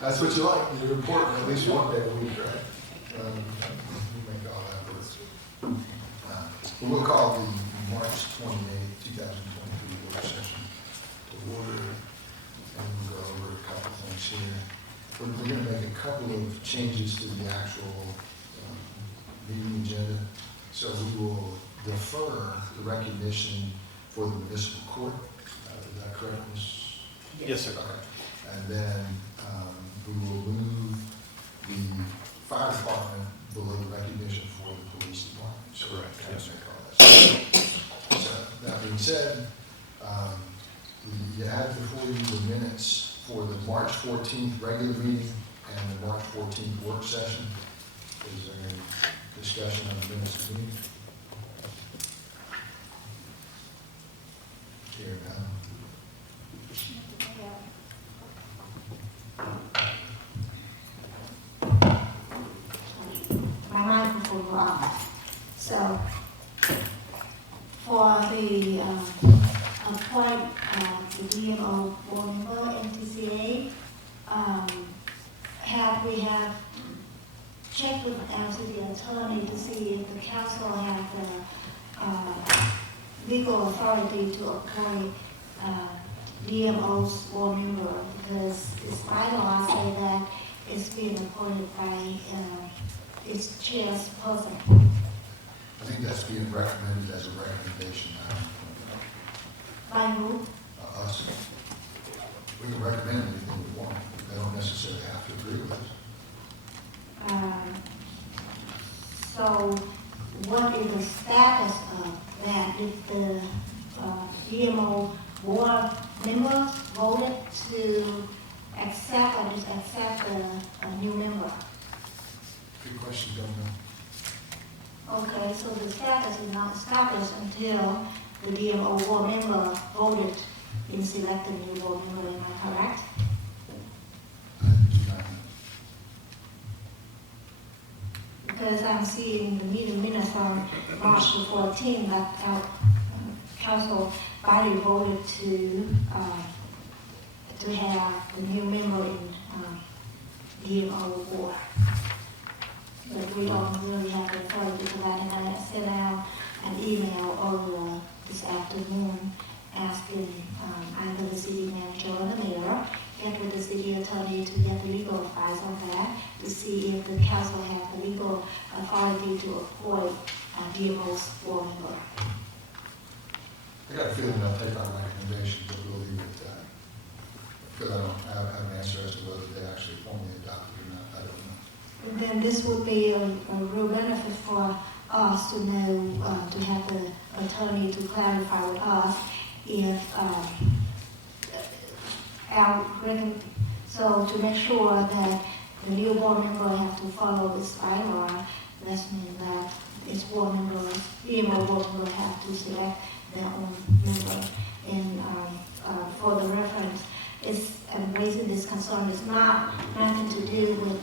That's what you like, you're important, at least one day a week, right? We make all that work. We'll call the March 28th, 2023 work session to order, and we'll go over a couple things here. We're going to make a couple of changes to the actual meeting agenda. So we will defer the recognition for the municipal court. Is that correct, Ms.? Yes, sir. Okay. And then we will move the fire department below the recognition for the police department. So Correct. yes, make all that. So that being said, you have before you the minutes for the March 14th regular meeting and the March 14th work session. Is there any discussion on the minutes of the meeting? Here now. My microphone was off. So, for the appoint the DMO board member, NTCA, we have checked with our city attorney to see if the council has the legal authority to appoint DMO's board member, because it's by law say that it's being appointed by its chairperson. I think that's being recommended as a recommendation now. By who? Us. We can recommend anything we want. They don't necessarily have to agree with us. So what is the status of that? If the DMO board members voted to accept or just accept a new member? Good question, don't know. Okay, so the status is not established until the DMO board member voted in selecting a new board member, am I correct? I do not know. Because I'm seeing the meeting minutes on March the 14th that our council body voted to have a new member in DMO board. But we don't really have the authority for that, and I sent out an email earlier this afternoon asking either the city manager or the mayor, get with the city attorney to get the legal advice on that, to see if the council has the legal authority to appoint DMO's board member. I got a feeling they'll take our recommendation, but we'll leave it at that. Because I don't have an answer as to whether they actually formally adopted it or not. I don't know. And then this would be a real benefit for us to know, to have the attorney to clarify with us if so to make sure that the new board member have to follow this bylaw, that means that its board members, DMO board member have to select their own member. And for the reference, it's raising this concern. It's nothing to do with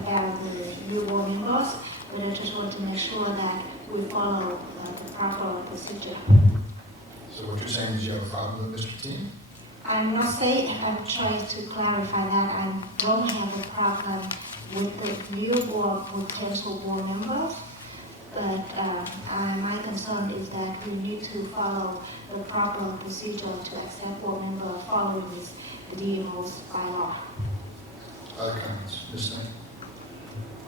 about the new board members, but I just want to make sure that we follow the proper procedure. So what you're saying is you have a problem with Mr. Team? I'm not saying, I'm trying to clarify that I don't have a problem with the new board potential board members, but my concern is that we need to follow the proper procedure to accept board member following this DMO's bylaw. Other comments? Ms. Smith?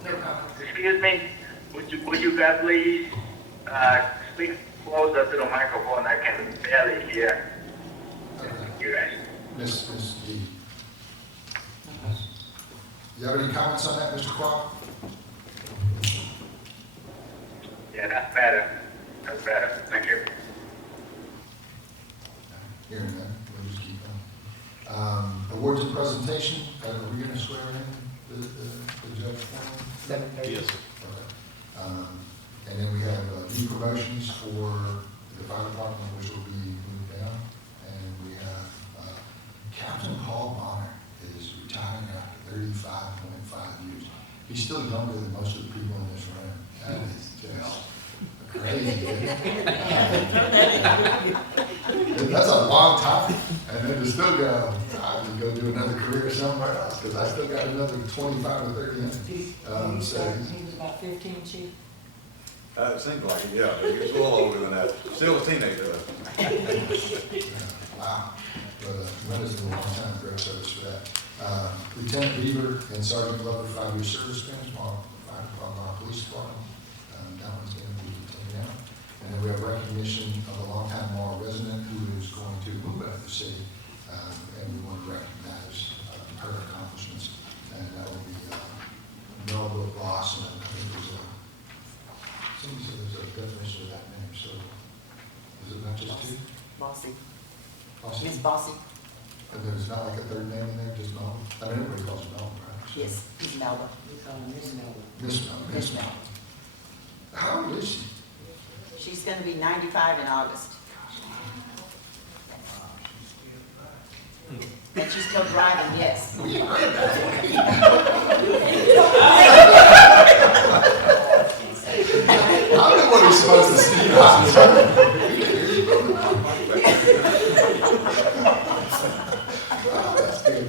No comment. Excuse me, would you guys please speak closer to the microphone? I can barely hear you guys. Ms. D. You have any comments on that, Mr. Clark? Yeah, that's better. That's better. Thank you. Hearing that, we'll just keep going. Awards and presentation, are we going to swear in the judge formally? 7:30. Yes, sir. Okay. And then we have new promotions for the fire department, which will be moved down. And we have Captain Paul Bonner is retiring after 35.5 years. He's still younger than most of the people in this room. That is just crazy. That's a long time. And then to still go, I just go go do another career somewhere else, because I still got another 25 or 30 minutes. He So was about 15, Chief. It seems like it, yeah, but he was a little older than that. Still a teenager though. wow, but that is a long time, great service for that. Lieutenant Beaver and Sergeant Glover, 5-year service spans, Morrow Police Department. That one's going to be taken out. And then we have recognition of a longtime Morrow resident who is going to move out of the city, and we want to recognize her accomplishments. And that will be Melba Boss, and I think there's somebody said there's a definition of that name, so is it not just two? Bossy. Bossy? Miss Bossy. And there's not like a third name in there, just Melba? I mean, everybody calls her Melba, right? So- Yes, he's Melba. We call him Miss Melba. Miss Melba. Miss Melba. How old is she? She's gonna be 95 in August. And she's still driving, yes. We ain't read that I don't know what he's supposed to see. Oh, that's good.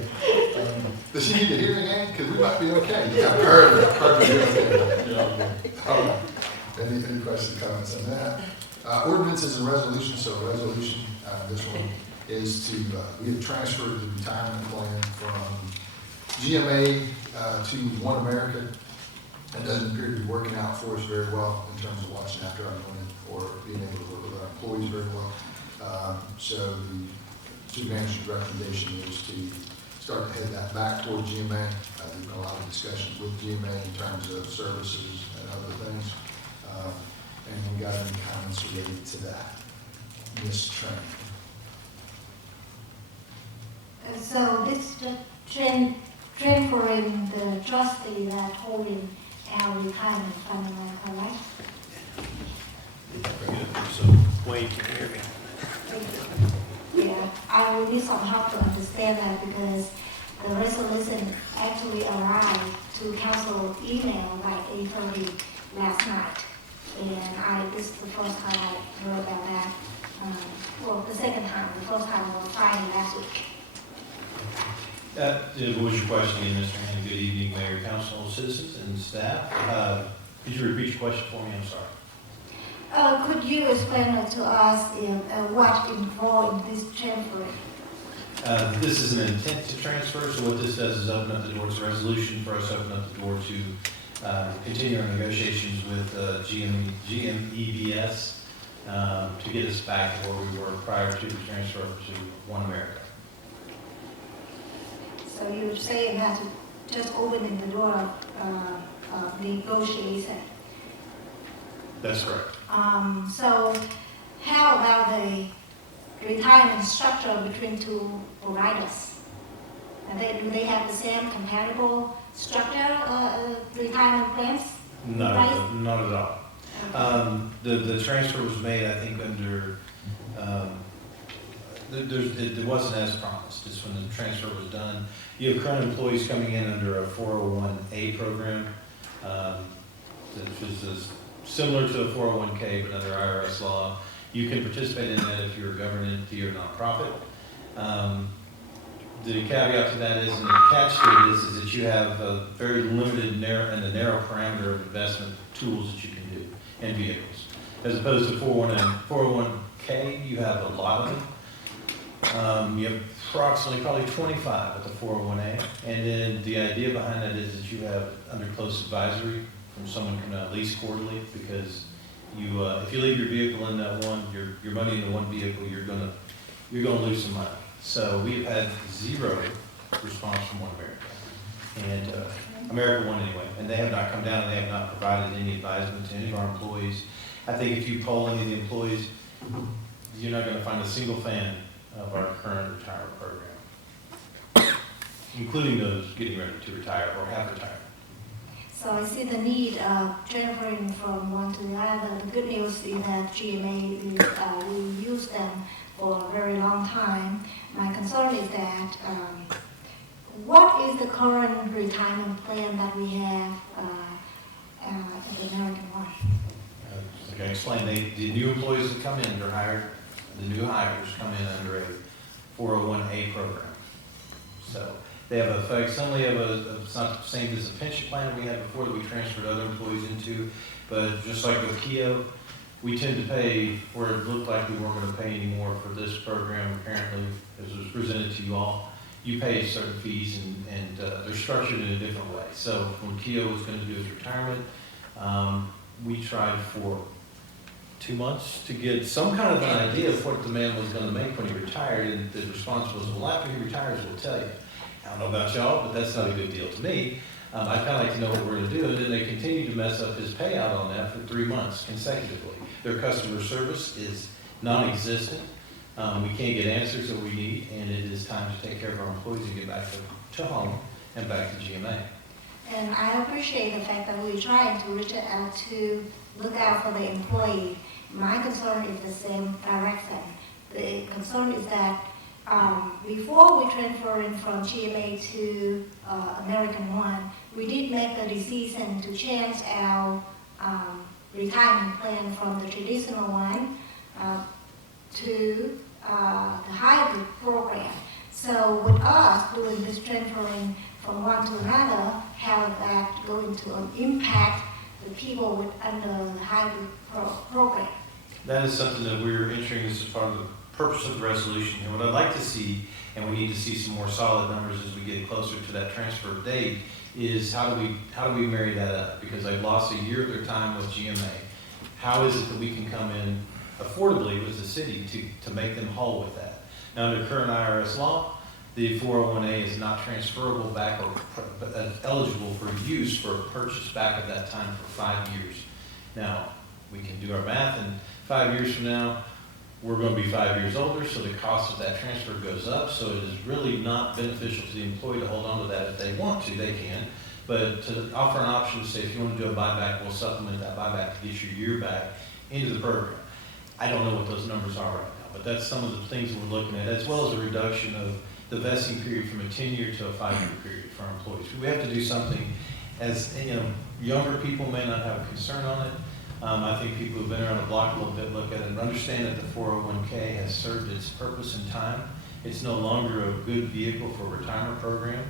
Does she need a hearing aid? Because we might be okay. Yeah, perfect. All right. Any questions, comments on that? Ordinances and resolutions. So resolution, this one is to, we have transferred the retirement plan from GMA to One America. It doesn't appear to be working out for us very well in terms of watching after our money or being able to work with our employees very well. So the city manager's recommendation is to start to head that back toward GMA. There's been a lot of discussions with GMA in terms of services and other things. And we got any comments related to that, Ms. Tran? So this the transferring the trustee that holding our retirement fund, am I correct? Very good. So, Wayne, can you hear me? Yeah, I will need some help to understand that because the resolution actually arrived to council email like 8:30 last night. And this is the first time I heard about that. Well, the second time, the first time was Friday last week. What was your question again, Mr. Haney? Good evening, Mayor, Council, citizens, and staff. Could you repeat your question for me? I'm sorry. Could you explain to us what involved in this transfer? This is an intent to transfer, so what this does is open up the door. It's a resolution for us to open up the door to continue our negotiations with GMEBS to get us back to where we were prior to the transfer to One America. So you're saying that just opening the door of negotiation. That's correct. So how about the retirement structure between two providers? Do they have the same compatible structure, retirement plans? Not at all. Okay. The transfer was made, I think, under, it wasn't as promised. It's when the transfer was done. You have current employees coming in under a 401A program, which is similar to a 401K, but under IRS law. You can participate in that if you're a government entity or nonprofit. The caveat to that is, and the catch to it is that you have a very limited narrow parameter of investment tools that you can do and vehicles. As opposed to 401K, you have a lot of them. You have approximately probably 25 at the 401A. And then the idea behind that is that you have under close advisory from someone coming out at least quarterly, because you, if you leave your vehicle in that one, your money in the one vehicle, you're gonna lose some money. So we've had zero response from One America, and America One anyway, and they have not come down and they have not provided any advisement to any of our employees. I think if you poll any of the employees, you're not going to find a single fan of our current retirement program, including those getting ready to retire or have retired. So I see the need of transferring from one to the other. The good news is that GMA, we use them for a very long time. My concern is that what is the current retirement plan that we have at the American One? Like I explained, the new employees that come in are hired, the new hires come in under a 401A program. So they have a facsimile of it's not the same as the pension plan we had before that we transferred other employees into, but just like with Keogh, we tend to pay where it looked like we weren't going to pay anymore for this program. Apparently, as was presented to you all, you pay certain fees and they're structured in a different way. So when Keogh was going to do his retirement, we tried for 2 months to get some kind of an idea of what the man was going to make when he retired, and the response was, well, after he retires, we'll tell you. I don't know about y'all, but that's not a big deal to me. I kind of like to know what we're going to do, and then they continue to mess up his payout on that for 3 months consecutively. Their customer service is non-existent. We can't get answers that we need, and it is time to take care of our employees and get back to home and back to GMA. And I appreciate the fact that we're trying to reach out to look out for the employee. My concern is the same direction. The concern is that before we transferring from GMA to American One, we did make a decision to change our retirement plan from the traditional one to the hybrid program. So with us doing this transferring from one to another, how that going to impact the people under the hybrid program? That is something that we're entering as part of the purpose of the resolution. And what I'd like to see, and we need to see some more solid numbers as we get closer to that transfer date, is how do we marry that up? Because they've lost a year of their time with GMA. How is it that we can come in affordably with the city to make them whole with that? Now, under current IRS law, the 401A is not transferable back or eligible for use for a purchase back at that time for 5 years. Now, we can do our math, and 5 years from now, we're going to be 5 years older, so the cost of that transfer goes up. So it is really not beneficial to the employee to hold on to that. If they want to, they can. But to offer an option to say, if you want to do a buyback, we'll supplement that buyback to get your year back into the program. I don't know what those numbers are right now, but that's some of the things we're looking at, as well as a reduction of the vesting period from a 10-year to a 5-year period for our employees. We have to do something, as you know, younger people may not have a concern on it. I think people who've been around the block a little bit look at it and understand that the 401k has served its purpose in time. It's no longer a good vehicle for a retirement program.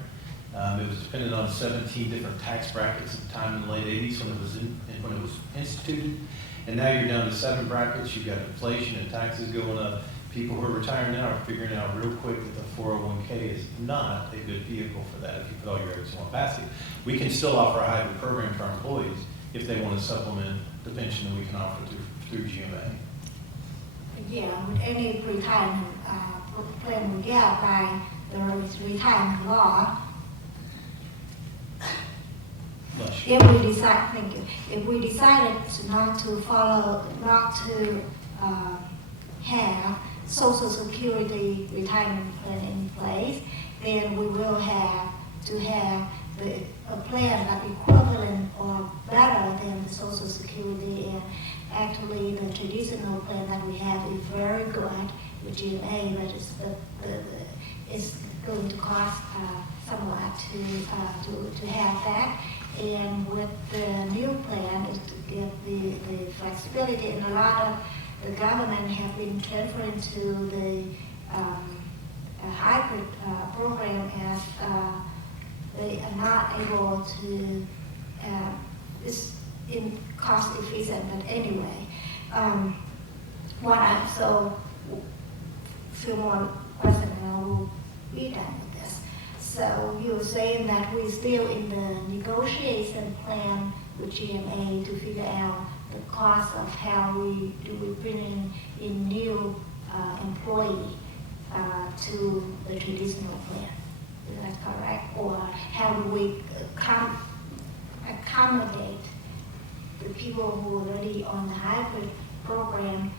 It was dependent on 17 different tax brackets at the time in the late 80s when it was instituted. And now you're down to 7 brackets. You've got inflation and taxes going up. People who are retiring now are figuring out real quick that the 401k is not a good vehicle for that if you put all your eggs in one basket. We can still offer a hybrid program to our employees if they want to supplement the pension that we can offer through GMA. Yeah, with any retirement plan we get by the retirement law, if we decided not to follow, not to have Social Security retirement plan in place, then we will have to have a plan that equivalent or better than the Social Security. And actually, the traditional plan that we have is very good with GMA, but it's going to cost somewhat to have that. And with the new plan, is to give the flexibility, and a lot of the government have been transferring to the hybrid program as they are not able to, it's in cost efficient, but anyway. So, few more questions and I will be done with this. So you're saying that we're still in the negotiation plan with GMA to figure out the cost of how we bring in new employee to the traditional plan. Is that correct? Or how do we accommodate the people who are already on the hybrid program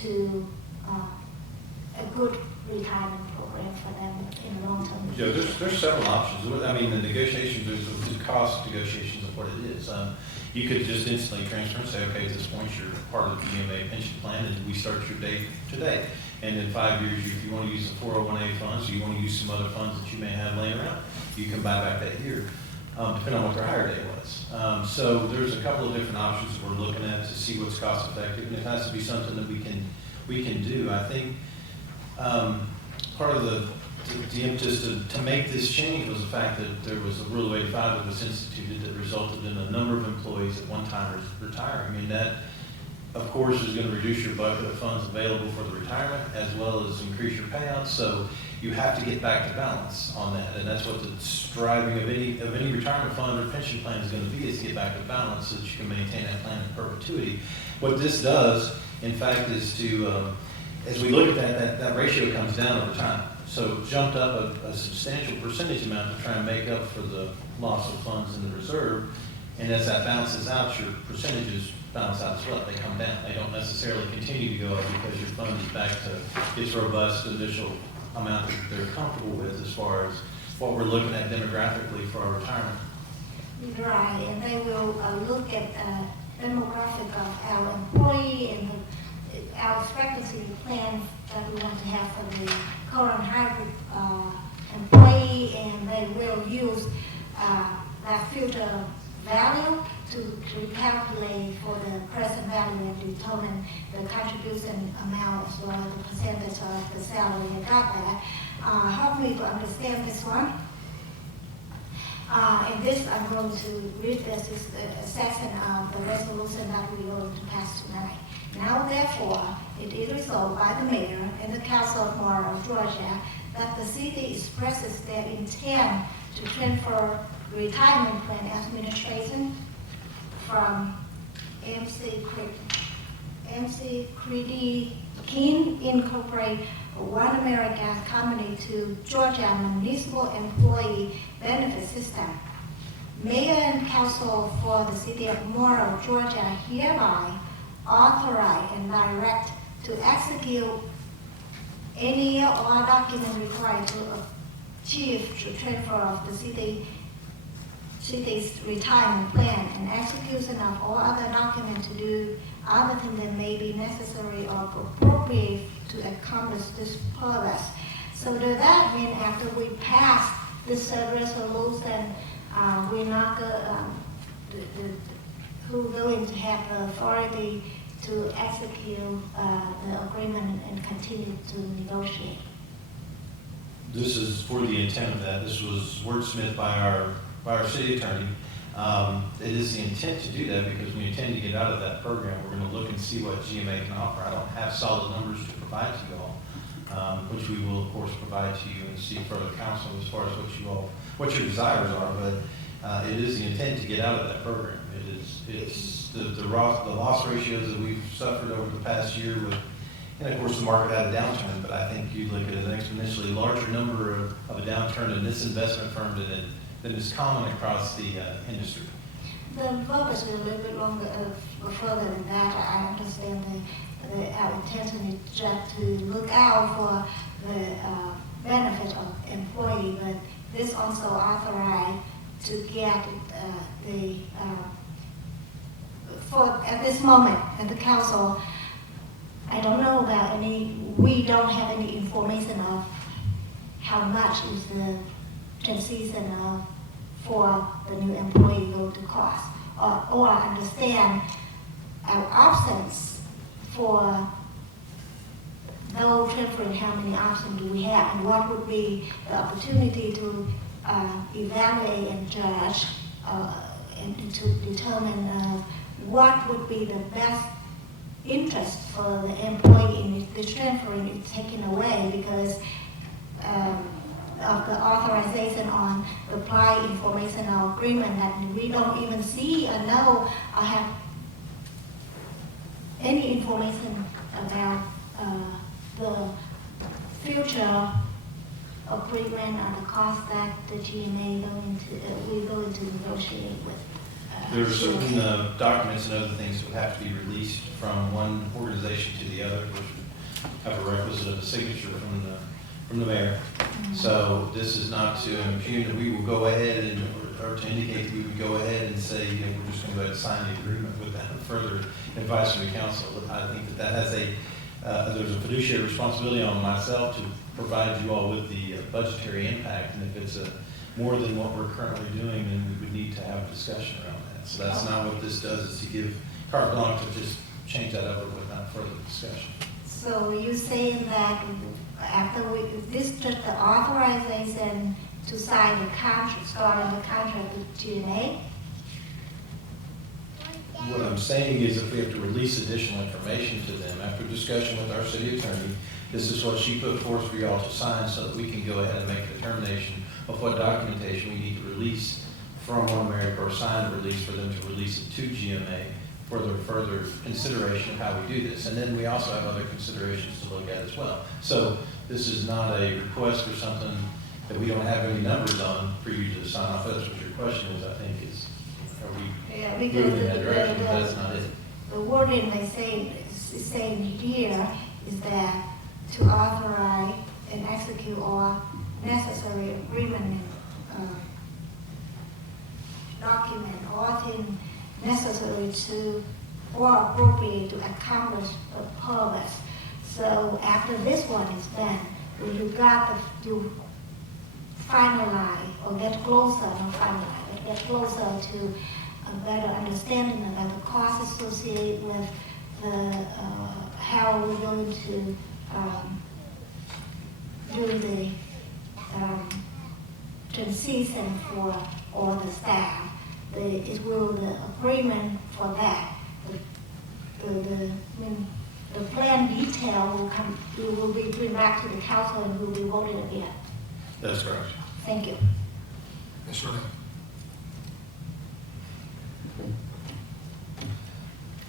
to a good retirement program for them in the long term? Yeah, there's several options. I mean, the negotiations, there's the cost negotiations of what it is. You could just instantly transfer and say, okay, at this point, you're part of the GMA pension plan, and we start your date today. And in 5 years, if you want to use the 401A funds, or you want to use some other funds that you may have laying around, you can buy back that year, depending on what their hire date was. So there's a couple of different options we're looking at to see what's cost effective, and it has to be something that we can do. I think part of the the impetus to make this change was the fact that there was a Rule 85 that was instituted that resulted in a number of employees at one time retiring. And that, of course, is going to reduce your bucket of funds available for the retirement as well as increase your payouts. So you have to get back to balance on that. And that's what the striving of any retirement fund or pension plan is going to be, is to get back to balance so that you can maintain that plan in perpetuity. What this does, in fact, is to, as we look at that ratio comes down over time. So it jumped up a substantial percentage amount to try and make up for the loss of funds in the reserve. And as that balances out, your percentages balance out as well. They come down. They don't necessarily continue to go up because your fund is back to its robust initial amount that they're comfortable with as far as what we're looking at demographically for our retirement. Right, and they will look at demographic of our employee and our expectancy plan that we want to have for the current hybrid employee, and they will use that future value to recalculate for the present value and determine the contribution amount as well as the percentage of the salary. I got that. Help me to understand this one. And this, I'm going to read this, is the section of the resolution that we are going to pass tonight. Now, therefore, it is resolved by the mayor and the council of Morrow, Georgia, that the city expresses their intent to transfer retirement plan administration from MC Creedy King Incorporated, One America Company, to Georgia Municipal Employee Benefit System. Mayor and council for the city of Morrow, Georgia hereby authorize and direct to execute any or all document required to achieve the transfer of the city's retirement plan and execution of all other documents to do other things that may be necessary or appropriate to accomplish this purpose. So does that mean after we pass this resolution, we're not going to have the authority to execute the agreement and continue to negotiate? This is for the intent of that. This was wordsmithed by our city attorney. It is the intent to do that because we intend to get out of that program. We're going to look and see what GMA can offer. I don't have solid numbers to provide to you all, which we will, of course, provide to you and see further counsel as far as what your desires are. But it is the intent to get out of that program. It's the loss ratios that we've suffered over the past year with, and of course the market had a downturn, but I think you look at an exponentially larger number of a downturn in this investment firm than is common across the industry. The focus is a little bit longer, further than that. I understand our intention is just to look out for the benefit of employee, but this also authorized to get at this moment at the council. I don't know about we don't have any information of how much is the transition for the new employee going to cost, or understand our options for those transferring, how many options do we have, and what would be the opportunity to evaluate and judge and to determine what would be the best interest for the employee in this transferring is taken away because of the authorization on the apply information or agreement that we don't even see or know or have any information about the future agreement or the cost that the GMA we're going to negotiate with. There are certain documents and other things that would have to be released from one organization to the other, which would have a requisite of a signature from the mayor. Mm-hmm. So this is not to impugn that we will go ahead or to indicate that we would go ahead and say, we're just going to go ahead and sign the agreement without further advice from the council. I think that has there's a fiduciary responsibility on myself to provide you all with the budgetary impact, and if it's more than what we're currently doing, then we would need to have a discussion around that. So that's not what this does, is to give carte blanche to just change that over without further discussion. So you're saying that after is this just the authorization to sign the contract, starting the contract with GNA? What I'm saying is if we have to release additional information to them after discussion with our city attorney, this is what she put forth for y'all to sign so that we can go ahead and make a determination of what documentation we need to release from One America or sign a release for them to release it to GMA for their further consideration of how we do this. And then we also have other considerations to look at as well. So this is not a request for something that we don't have any numbers on for you to sign off. That's what your question is, I think, is are we Yeah, moving because in that direction? That's not it. the wording they say, is saying here is that to authorize and execute all necessary agreement and document all things necessary to or appropriate to accomplish the purpose. So after this one is done, when you you finalize or get closer, not finalize, but get closer to a better understanding about the costs associated with the how we're going to do the transition for all the staff. The agreement for that, the plan detail will be bring back to the council and will be voted again. That's correct. Thank you. Ms. Renee?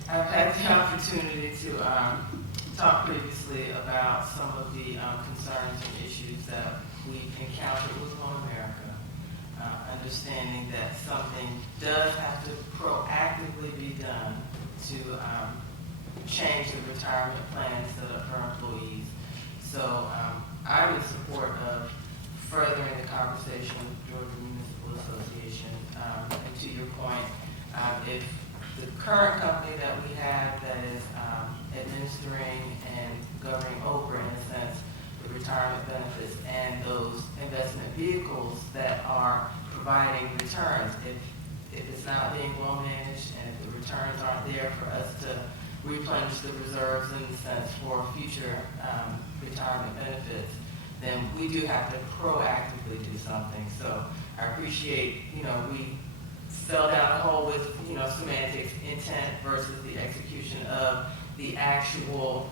I've had the opportunity to talk previously about some of the concerns and issues that we've encountered with One America. Understanding that something does have to proactively be done to change the retirement plans set up for employees. So I'm in support of furthering the conversation with Georgia Municipal Association. And to your point, if the current company that we have that is administering and governing over, in a sense, the retirement benefits and those investment vehicles that are providing returns, if it's not being well managed and if the returns aren't there for us to replenish the reserves in the sense for future retirement benefits, then we do have to proactively do something. So I appreciate, we fell down a hole with, semantics, intent versus the execution of the actual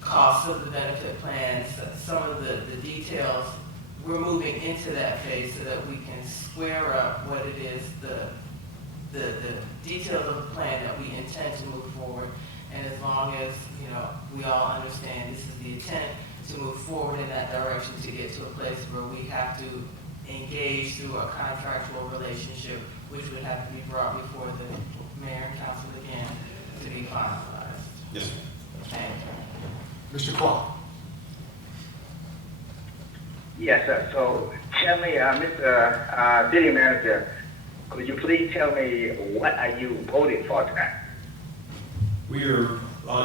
costs of the benefit plans. Some of the details, we're moving into that phase so that we can square up what it is, the details of the plan that we intend to move forward. And as long as, we all understand this is the intent to move forward in that direction to get to a place where we have to engage through a contractual relationship, which would have to be brought before the mayor and council again to be finalized. Yes, sir. Thank you. Mr. Clark? Yes, sir. So tell me, Mr. City Manager, could you please tell me what are you voting for tonight? We are,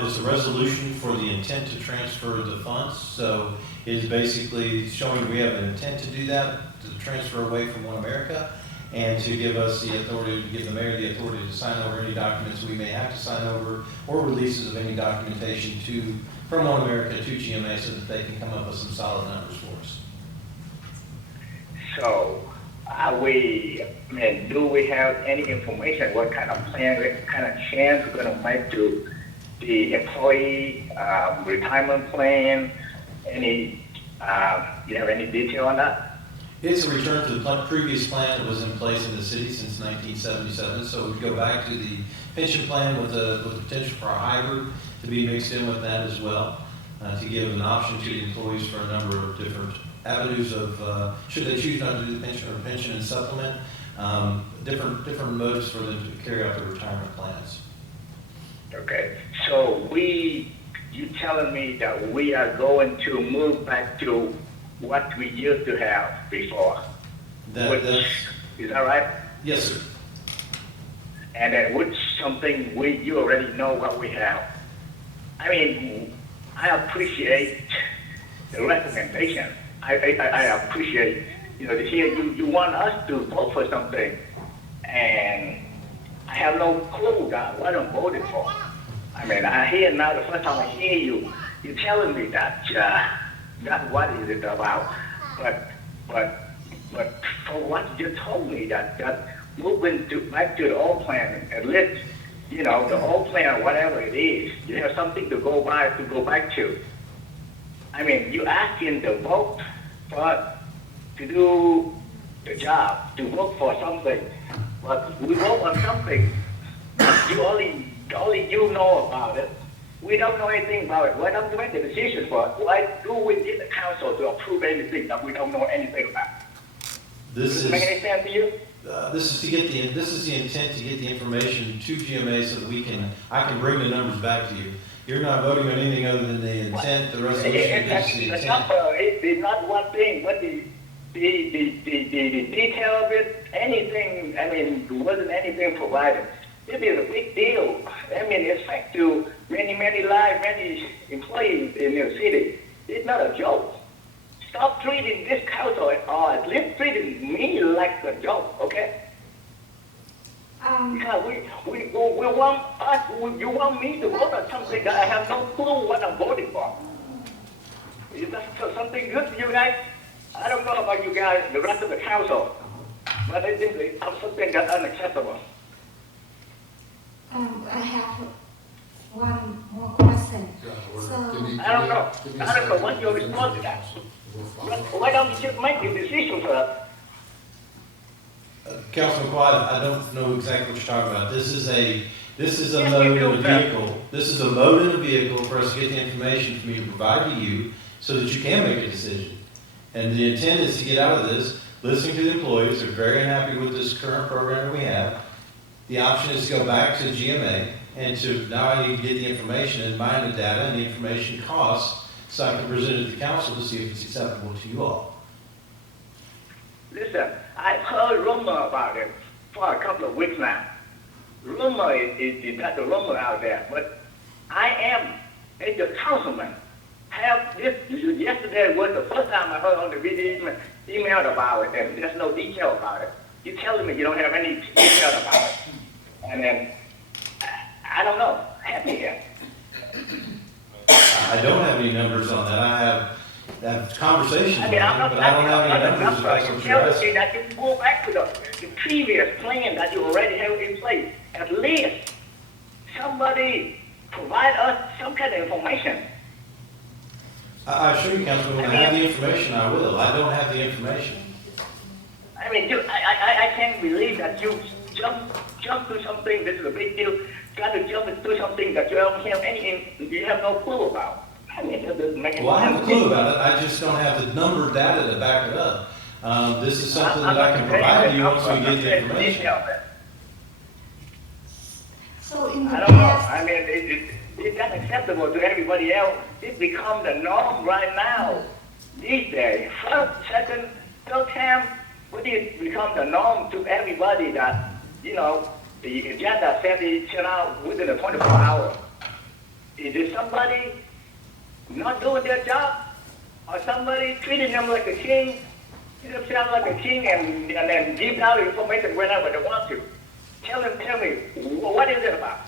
it's a resolution for the intent to transfer the funds. So it's basically showing we have an intent to do that, to transfer away from One America, and to give us the authority, to give the mayor the authority to sign over any documents we may have to sign over, or releases of any documentation from One America to GMA so that they can come up with some solid numbers for us. So do we have any information, what kind of plan, what kind of change we're going to make to the employee retirement plan? You have any detail on that? It's a return to the previous plan that was in place in the city since 1977. So we go back to the pension plan with the potential for a hybrid to be mixed in with that as well, to give an option to the employees for a number of different avenues of, should they choose not to do the pension or pension and supplement, different motives for them to carry out their retirement plans. Okay, so you telling me that we are going to move back to what we used to have before? Is that right? Yes, sir. And then which something you already know what we have. I mean, I appreciate the recommendation. I appreciate, to hear you want us to vote for something, and I have no clue what I'm voting for. I mean, I hear now the first time I hear you you're telling me that that what is it about? But for what you told me that moving back to the old plan, at least the old plan, whatever it is, you have something to go back to. I mean, you asking the vote for us to do the job, to vote for something, but we vote on something. Only you know about it. We don't know anything about it. Why don't you make the decision for us? Why do we need the council to approve anything that we don't know anything about? This Does is, it make any sense to you? this is the intent to get the information to GMA so that I can bring the numbers back to you. You're not voting on anything other than the intent, the resolution is the The intent. number is not one thing, but the detail of it, anything, I mean, there wasn't anything provided. It is a big deal. I mean, it's affects to many lives, many employees in your city. It's not a joke. Stop treating this council, or at least treating me like a joke, okay? Because we want us, you want me to vote on something that I have no clue what I'm voting for. Is that something good to you guys? I don't know about you guys, the rest of the council, but I think it's something that's unacceptable. I have one more question. So, I don't know what your response to that. Why don't you just make the decision for us? Councilman Quad, I don't know exactly what you're talking about. This is a Yes, mode we do, in a sir. vehicle. This is a mode in a vehicle for us to get the information for me to provide to you so that you can make a decision. And the intent is to get out of this, listening to the employees, they're very unhappy with this current program that we have. The option is to go back to GMA and to, now I need to get the information and mine the data and the information costs so I can present it to the council to see if it's acceptable to you all. Listen, I've heard rumor about it for a couple of weeks now. Rumor is got the rumor out there, but I am a councilman. Yesterday was the first time I heard on the video email about it, and there's no detail about it. You're telling me you don't have any detail about it, and then I don't know. Help me here. I don't have any numbers on that. I have conversations I on mean, it, I'm not but I don't have any numbers if that's You what you're tell me asking. that you go back to the previous plan that you already have in place. At least somebody provide us some kind of information. I assure you, Councilman, when I have the information, I will. I don't have the information. I mean, I can't believe that you jump to something. This is a big deal. Got to jump into something that you don't have you have no clue about. I mean, it doesn't make any Well, I have a sense. clue about it. I just don't have the number data to back it up. This is something that I can provide to you once we get the information. so in the I don't know. past, I mean, it's not acceptable to everybody else. It's become the norm right now. These days, first, second, third term, but it's become the norm to everybody that, the agenda sent out within a 24 hours. Is it somebody not doing their job? Or somebody treating them like a king, treat themselves like a king and then give out information whenever they want to? Tell me, what is it about?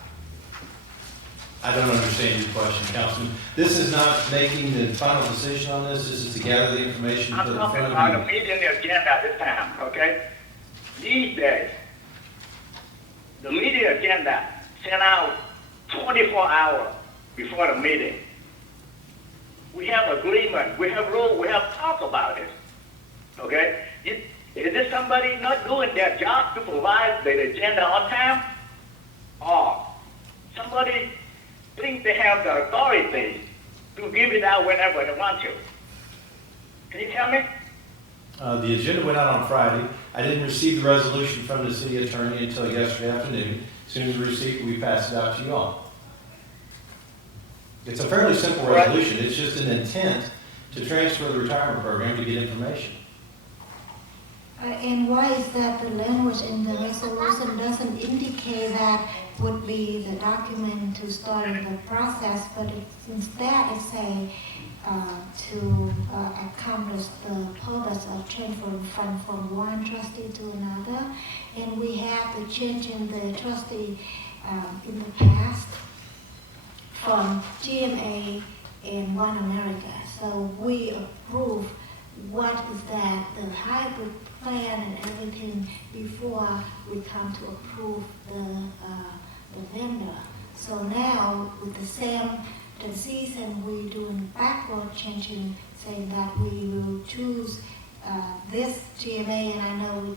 I don't understand your question, Councilman. This is not making the final decision on this. This is to gather the information to I'm put in talking front about of the you. meeting agenda this time, okay? These days, the meeting agenda sent out 24 hours before the meeting. We have agreement, we have rules, we have talk about it, okay? Is this somebody not doing their job to provide the agenda on time? Or somebody think they have the authority to give it out whenever they want to? Can you tell me? The agenda went out on Friday. I didn't receive the resolution from the city attorney until yesterday afternoon. As soon as we received it, we passed it out to you all. It's a fairly simple resolution. It's just an intent to transfer the retirement program to get information. and why is that the language in the resolution doesn't indicate that would be the document to start the process, but instead it say to accomplish the purpose of transferring fund from one trustee to another, and we have the change in the trustee in the past from GMA and One America. So we approve what is that, the hybrid plan and everything before we come to approve the vendor. So now with the same transition, we doing backward changing, saying that we will choose this GMA, and I know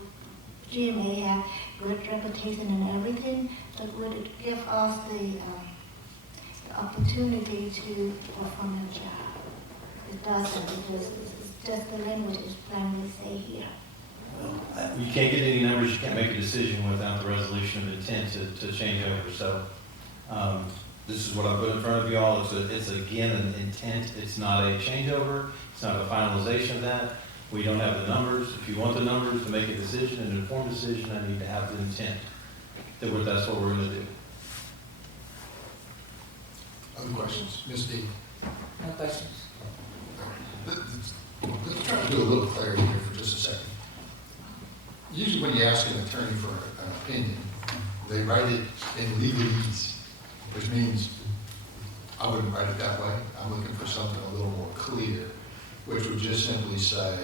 GMA have good reputation and everything, but would it give us the opportunity to perform the job? It doesn't, because it's just the language is plainly say here. You can't get any numbers, you can't make a decision without the resolution of intent to change over. So this is what I put in front of you all. It's again an intent. It's not a changeover. It's not a finalization of that. We don't have the numbers. If you want the numbers to make a decision, an informed decision, I need to have the intent. That's what we're going to do. Other questions? Ms. D? No questions. Let's try to do a little clarity here for just a second. Usually when you ask an attorney for an opinion, they write it in legalese, which means I wouldn't write it that way. I'm looking for something a little more clear, which would just simply say,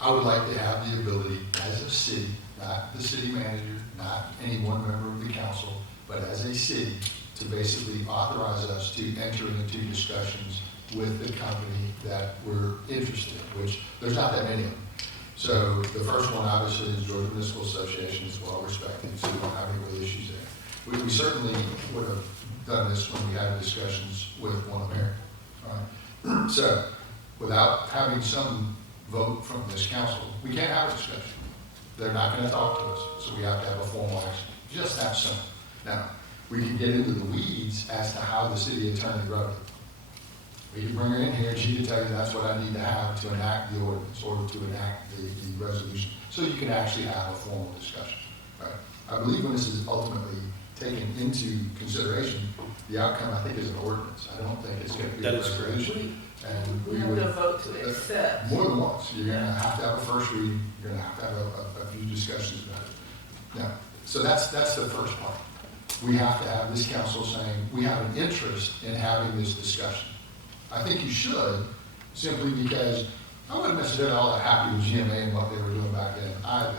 I would like to have the ability as a city, not the city manager, not any one member of the council, but as a city, to basically authorize us to enter into discussions with the company that we're interested in, which there's not that many of them. So the first one obviously is Georgia Municipal Association. Is well respected, so we don't have any real issues there. We certainly would have done this when we had discussions with One America, right? So without having some vote from this council, we can't have a discussion. They're not going to talk to us, so we have to have a formal action. Just that simple. Now, we can get into the weeds as to how the city attorney wrote it. We can bring her in here and she can tell you that's what I need to have to enact the ordinance or to enact the resolution, so you can actually have a formal discussion. Right? I believe when this is ultimately taken into consideration, the outcome, I think, is an ordinance. I don't think it's going to be a resolution. And We have to vote to accept. more than once. You're going to have to have a first reading. You're going to have to have a few discussions about it. Now, so that's the first part. We have to have this council saying, we have an interest in having this discussion. I think you should, simply because I wasn't necessarily all that happy with GMA and what they were doing back then either.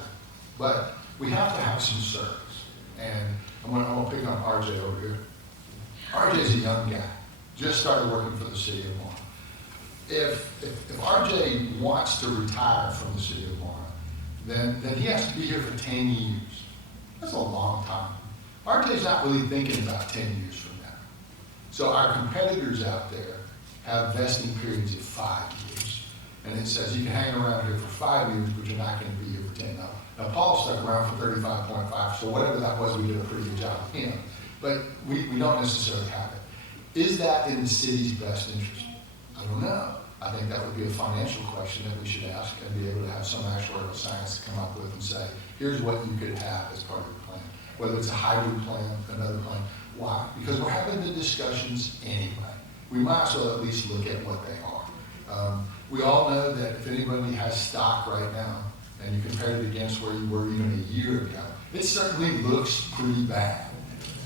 But we have to have some service. And I'm going to pick on RJ over here. RJ is a young guy, just started working for the city of Morrow. If RJ wants to retire from the city of Morrow, then he has to be here for 10 years. That's a long time. RJ's not really thinking about 10 years from now. So our competitors out there have vesting periods of 5 years. And it says you can hang around here for 5 years, but you're not going to be here for 10. Now Paul stuck around for 35.5, so whatever that was, we did a pretty good job with him. But we don't necessarily have it. Is that in the city's best interest? I don't know. I think that would be a financial question that we should ask and be able to have some actuarial science to come up with and say, here's what you could have as part of your plan. Whether it's a hybrid plan, another plan. Why? Because we're having the discussions anyway. We might as well at least look at what they are. We all know that if anybody has stock right now, and you compare it against where you were even a year ago, it certainly looks pretty bad.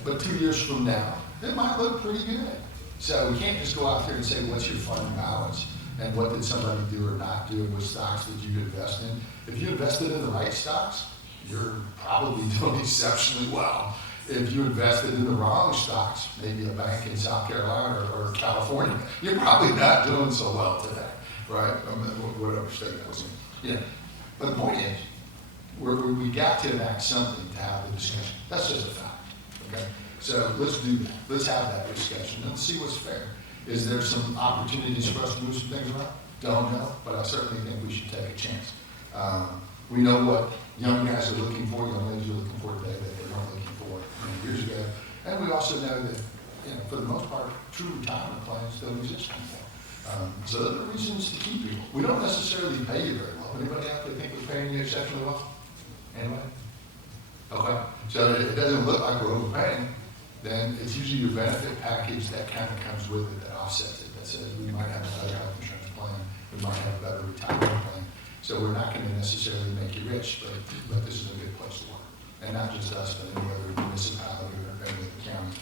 But 2 years from now, it might look pretty good. So we can't just go out there and say, what's your fund balance? And what did somebody do or not do with stocks that you invest in? If you invested in the right stocks, you're probably doing exceptionally well. If you invested in the wrong stocks, maybe a bank in South Carolina or California, you're probably not doing so well today, right? Whatever state that was in. Yeah. But the point is, we got to enact something to have the discussion. That's just a fact, okay? So let's do that. Let's have that discussion and see what's fair. Is there some opportunities for us to move some things around? Don't know, but I certainly think we should take a chance. We know what young guys are looking for, young ladies are looking for today that they weren't looking for years ago. And we also know that, for the most part, true retirement plans don't exist anymore. So those are reasons to keep people. We don't necessarily pay you very well. Anybody out there think we're paying you exceptionally well? Anybody? Okay. So it doesn't look like we're overpaying. Then it's usually your benefit package that kind of comes with it that offsets it. That says we might have a better health insurance plan, we might have a better retirement plan. So we're not going to necessarily make you rich, but this is a good place to work. And not just us, but any other municipality or any other county.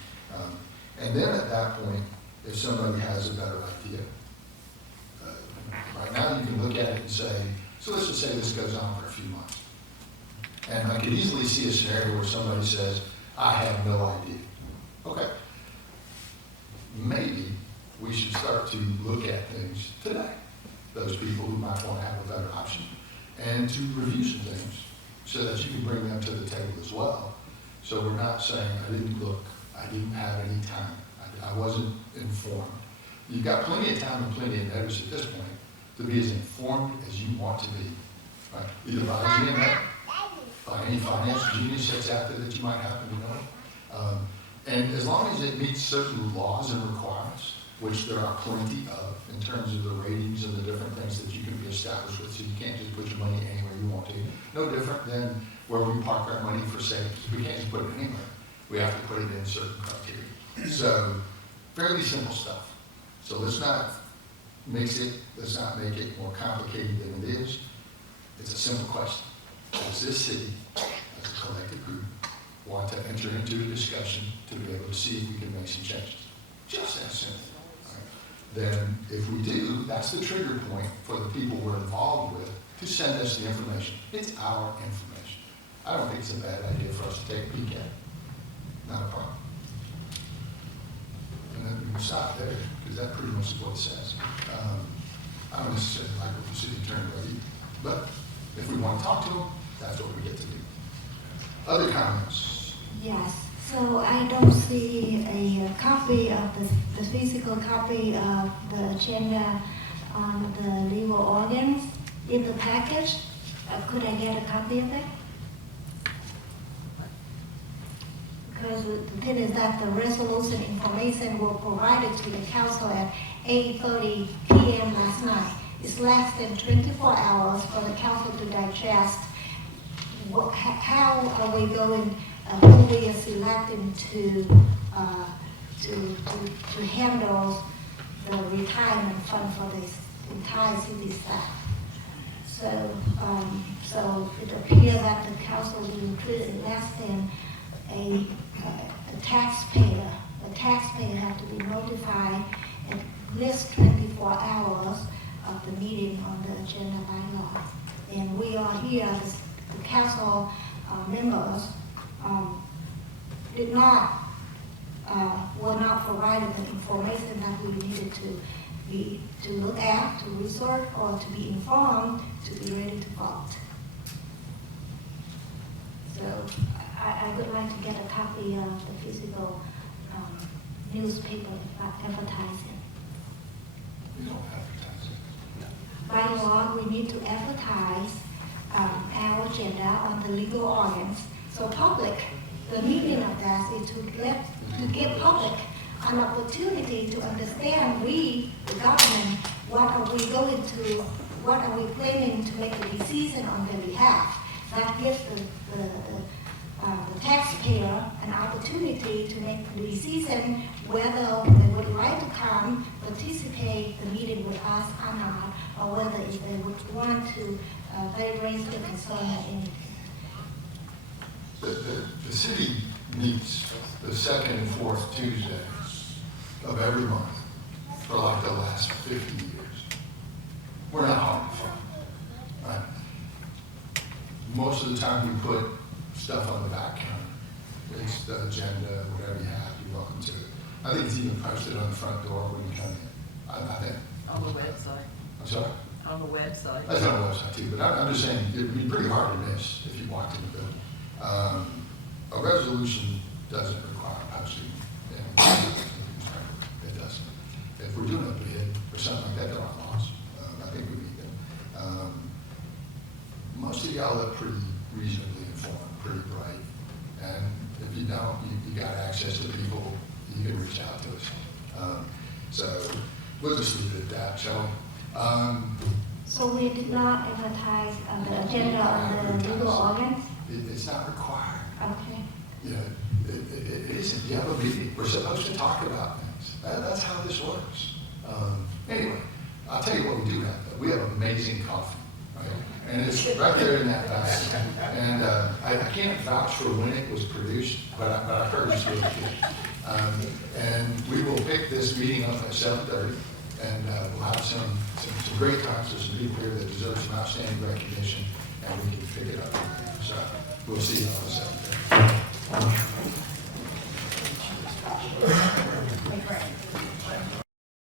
And then at that point, if somebody has a better idea. Right now, you can look at it and say, so let's just say this goes on for a few months. And I could easily see a scenario where somebody says, I have no idea. Okay. Maybe we should start to look at things today. Those people who might want to have a better option, and to review some things so that you can bring them to the table as well. So we're not saying, I didn't look, I didn't have any time, I wasn't informed. You've got plenty of time and plenty of notice at this point to be as informed as you want to be, right? Either by GMA, by any financial genius that's out there that you might happen to know. And as long as it meets certain laws and requirements, which there are plenty of in terms of the ratings and the different things that you can be established with, so you can't just put your money anywhere you want to. No different than where we park our money for savings. We can't just put it anywhere. We have to put it in certain criteria. So, fairly simple stuff. So let's not mix it, let's not make it more complicated than it is. It's a simple question. Does this city, as a collective group, want to enter into a discussion to be able to see if we can make some changes? Just that simple. Then if we do, that's the trigger point for the people we're involved with to send us the information. It's our information. I don't think it's a bad idea for us to take a peek at it. Not a problem. And then we can stop there, because that pretty much is what it says. I don't necessarily like what the city attorney does either, but if we want to talk to them, that's what we get to do. Other comments? Yes, so I don't see a copy of the physical copy of the agenda on the legal organs in the package. Could I get a copy of it? Because the thing is that the resolution information were provided to the council at 8:30 p.m. last night. It's less than 24 hours for the council to digest. How are we going, who we are selecting to handle the retirement fund for this entire city staff? So it appears that the council will treat it less than a taxpayer. The taxpayer have to be notified at least 24 hours of the meeting on the agenda by law. And we are here, the council members were not provided the information that we needed to look at, to research, or to be informed, to be ready to vote. So I would like to get a copy of the physical newspaper advertising. We don't advertise it. By law, we need to advertise our agenda on the legal organs. So public, the meaning of that is to give public an opportunity to understand we, the government, what are we planning to make a decision on their behalf. That gives the taxpayer an opportunity to make the decision whether they would like to come participate the meeting with us or not, or whether if they would want to, they raise the concern at any. The city meets the second and fourth Tuesday of every month for like the last 50 years. We're not having fun, right? Most of the time we put stuff on the back counter. It's the agenda, whatever you have, you're welcome to it. I think it's even posted on the front door when you come in. I think. On the website. I'm sorry? On the website. That's on the website too, but I'm just saying, it'd be pretty hard to miss if you walked in the building. A resolution doesn't require posting. It doesn't. If we're doing a bid or something like that, there are laws. I think we need them. Most of y'all look pretty reasonably informed, pretty bright. And if you don't, you got access to people, you can reach out to us. So we'll just leave it at that, shall we? So we did not advertise the agenda on the legal organs? It's not required. Okay. You know, it isn't. You have a meeting. We're supposed to talk about things. That's how this works. Anyway, I'll tell you what we do have. We have amazing coffee, right? And it's right there in that bag. And I can't vouch for when it was produced, but I've heard it's really good. And we will pick this meeting up at 7:30, and we'll have some great talks, there's some people here that deserve some outstanding recognition, and we can pick it up. So we'll see you on the 7:30.